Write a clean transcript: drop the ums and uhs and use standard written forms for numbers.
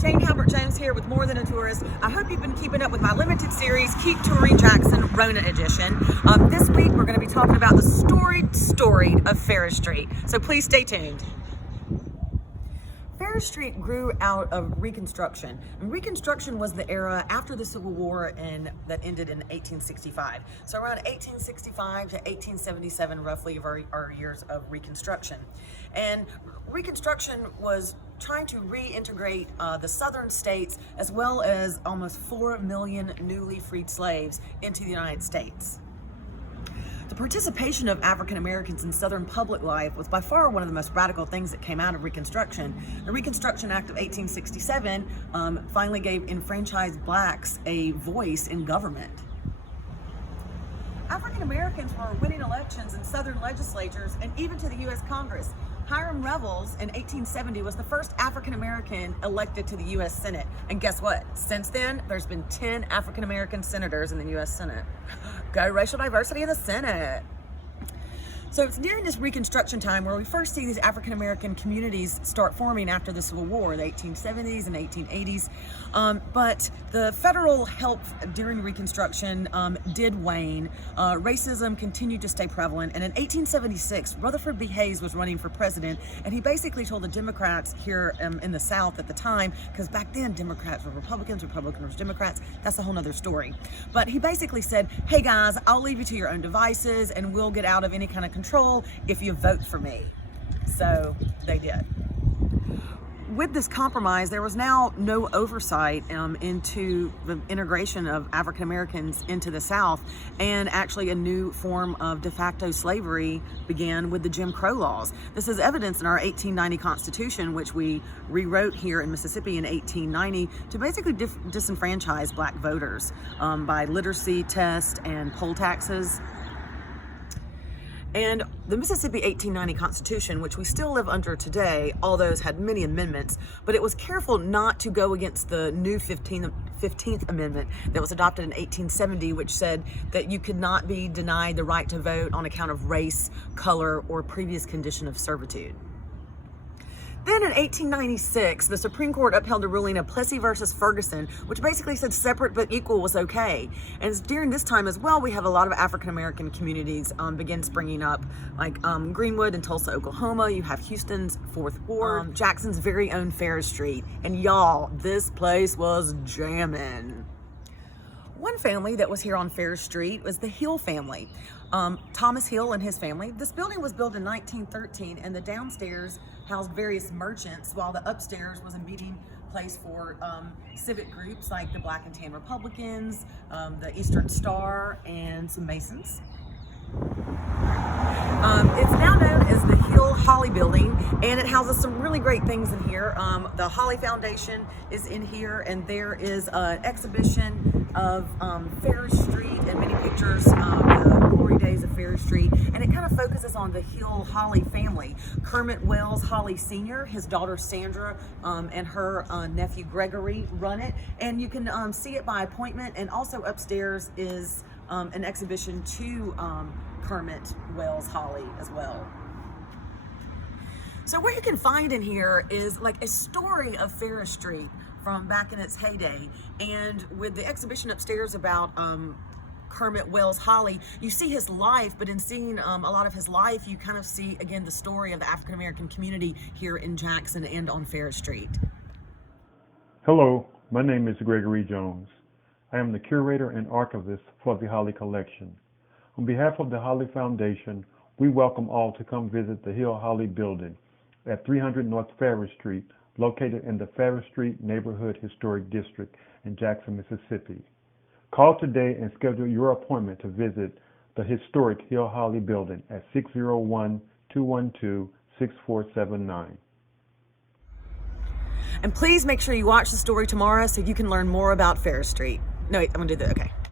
Jane Halbert-Jones here with More Than a Tourist. I hope you've been keeping up with my limited series, Keep Touring Jackson, Rona Edition. This week we're going to be talking about the storied story of Farish Street. So please stay tuned. Farish Street grew out of Reconstruction. And Reconstruction was the era after the Civil War and that ended in 1865. So around 1865 to 1877 roughly of our years of Reconstruction. And Reconstruction was trying to reintegrate the southern states as well as almost 4 million newly freed slaves into the United States. The participation of African Americans in Southern public life was by far one of the most radical things that came out of Reconstruction. The Reconstruction Act of 1867 finally gave enfranchised blacks a voice in government. African Americans were winning elections in Southern legislatures and even to the U.S. Congress. Hiram Revels in 1870 was the first African American elected to the U.S. Senate. And guess what? Since then, there's been 10 African American senators in the U.S. Senate. Go racial diversity in the Senate. So it's during this Reconstruction time where we first see these African American communities start forming after the Civil War, the 1870s and 1880s. But the federal help during Reconstruction did wane. Racism continued to stay prevalent. And in 1876, Rutherford B. Hayes was running for president. And he basically told the Democrats here in the South at the time, because back then Democrats were Republicans, Republicans were Democrats. That's a whole nother story. But he basically said, hey guys, I'll leave you to your own devices and we'll get out of any kind of control if you vote for me. So they did. With this compromise, there was now no oversight into the integration of African Americans into the South, and actually a new form of de facto slavery began with the Jim Crow laws. This is evidenced in our 1890 Constitution, which we rewrote here in Mississippi in 1890 to basically disenfranchise black voters by literacy tests and poll taxes. And the Mississippi 1890 Constitution, which we still live under today, although it's had many amendments, but it was careful not to go against the new 15th Amendment that was adopted in 1870, which said that you could not be denied the right to vote on account of race, color, or previous condition of servitude. Then in 1896, the Supreme Court upheld the ruling of Plessy versus Ferguson, which basically said separate but equal was okay. And during this time as well, we have a lot of African American communities begin springing up, like Greenwood in Tulsa, Oklahoma. You have Houston's 4th Ward, Jackson's very own Farish Street. And y'all, this place was jamming. One family that was here on Farish Street was the Hill family. Thomas Hill and his family. This building was built in 1913, and the downstairs housed various merchants, while the upstairs was a meeting place for civic groups like the Black and Tan Republicans, the Eastern Star, and some Masons. It's now known as the Hill Holly Building, and it houses some really great things in here. The Holly Foundation is in here, and there is an exhibition of Farish Street and many pictures of the glory days of Farish Street, and it kind of focuses on the Hill Holly family. Kermit Wells Holly Sr., his daughter Sandra, and her nephew Gregory run it, and you can see it by appointment. And also upstairs is an exhibition to Kermit Wells Holly as well. So what you can find in here is like a story of Farish Street from back in its heyday, and with the exhibition upstairs about Kermit Wells Holly, you see his life, but in seeing a lot of his life, you kind of see again the story of the African American community here in Jackson and on Farish Street. Hello, my name is Gregory Jones. I am the curator and archivist for the Holly Collection. On behalf of the Holly Foundation, we welcome all to come visit the Hill Holly Building at 300 North Farish Street, located in the Farish Street Neighborhood Historic District in Jackson, Mississippi. Call today and schedule your appointment to visit the historic Hill Holly Building at 601-212-6479. And please make sure you watch the story tomorrow so you can learn more about Farish Street. No, wait, I'm gonna do that, okay.